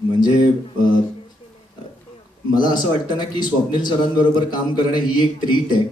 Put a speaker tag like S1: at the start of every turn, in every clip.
S1: म्हणजे मला असं वाटतं ना की स्वप्नील सरांबरोबर काम करणं ही एक ट्रीट आहे.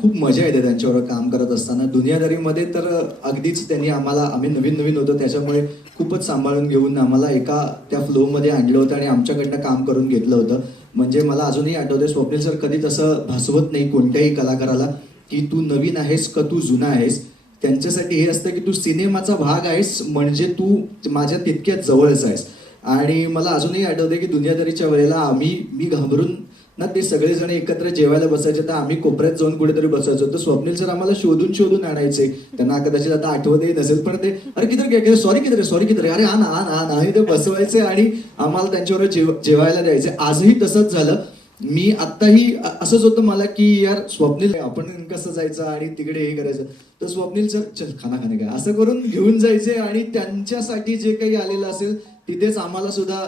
S1: खूप मजा येते त्यांच्याबरोबर काम करत असताना. दुनियादारीमध्ये तर अगदीच त्यांनी आम्हाला आम्ही नवीन नवीन होतो त्याच्यामुळे खूपच सांभाळून घेऊन आम्हाला एका त्या फ्लोमध्ये आणलं होतं आणि आमच्याकडनं काम करून घेतलं होतं. म्हणजे मला अजूनही आठवते स्वप्नील सर कधी तसं भासवत नाही कोणत्याही कलाकाराला की तू नवीन आहेस का तू जुना आहेस. त्यांच्यासाठी हे असतं की तू सिनेमाचा भाग आहेस म्हणजे तू माझ्या तितक्या जवळच आहेस. आणि मला अजूनही आठवते की दुनियादारीच्या वेळेला आम्ही मी घाबरून ना ते सगळेजण एकत्र जेवायला बसायचे तर आम्ही कोपऱ्यात जाऊन कुठेतरी बसायचो. तर स्वप्नील सर आम्हाला शोधून शोधून आणायचे. त्यांना कदाचित आता आठवतही नसेल पण ते अरे किती काय सॉरी किती सॉरी किती अरे हा ना हा ना आणि ते बसवायचे आणि आम्हाला त्यांच्यावर जेव जेवायला द्यायचे. आजही तसंच झालं. मी आत्ताही असंच होतं मला की यार स्वप्नील आपण कसं जायचं आणि तिकडे हे करायचं. तर स्वप्नील सर चल खाना खाणे काय? असं करून घेऊन जायचे आणि त्यांच्यासाठी जे काही आलेलं असेल तिथेच आम्हाला सुद्धा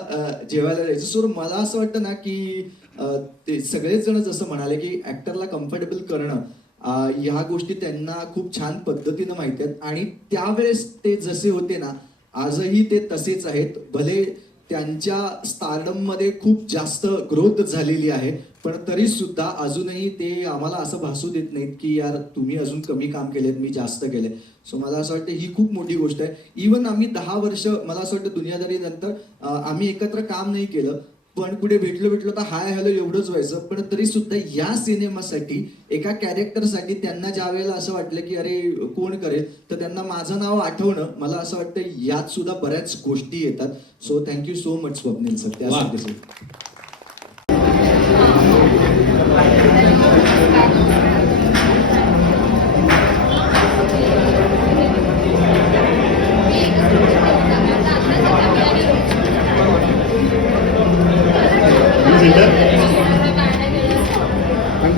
S1: जेवायला जायचं सो मला असं वाटतं ना की ते सगळेच जण जसं म्हणाले की ऍक्टरला कम्फर्टेबल करणं ह्या गोष्टी त्यांना खूप छान पद्धतीनं माहिती आहेत. आणि त्यावेळेस ते जसे होते ना आजही ते तसेच आहेत. भले त्यांच्या स्टारडममध्ये खूप जास्त ग्रोथ झालेली आहे. पण तरी सुद्धा अजूनही ते आम्हाला असं भासू देत नाहीत की यार तुम्ही अजून कमी काम केलेत मी जास्त केले सो मला असं वाटतं ही खूप मोठी गोष्ट आहे. इवन आम्ही दहा वर्ष मला असं वाटतं दुनियादारी नंतर आम्ही एकत्र काम नाही केलं. पण कुठे भेटलो भेटलो तर हाय हॅलो एवढंच व्हायचं. पण तरी सुद्धा या सिनेमासाठी एका कॅरेक्टरसाठी त्यांना ज्या वेळेला असं वाटलं की अरे कोण करेल? तर त्यांना माझं नाव आठवणं मला असं वाटतं यात सुद्धा बऱ्याच गोष्टी येतात. So thank you so much Swapnil sir
S2: त्यासाठी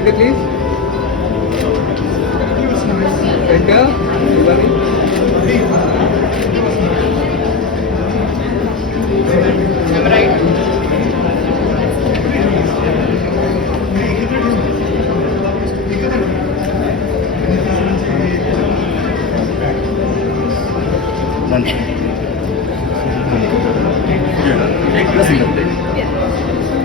S3: Take please.
S2: Thank you. Thank you. Thank you. Thank you.
S4: Thank you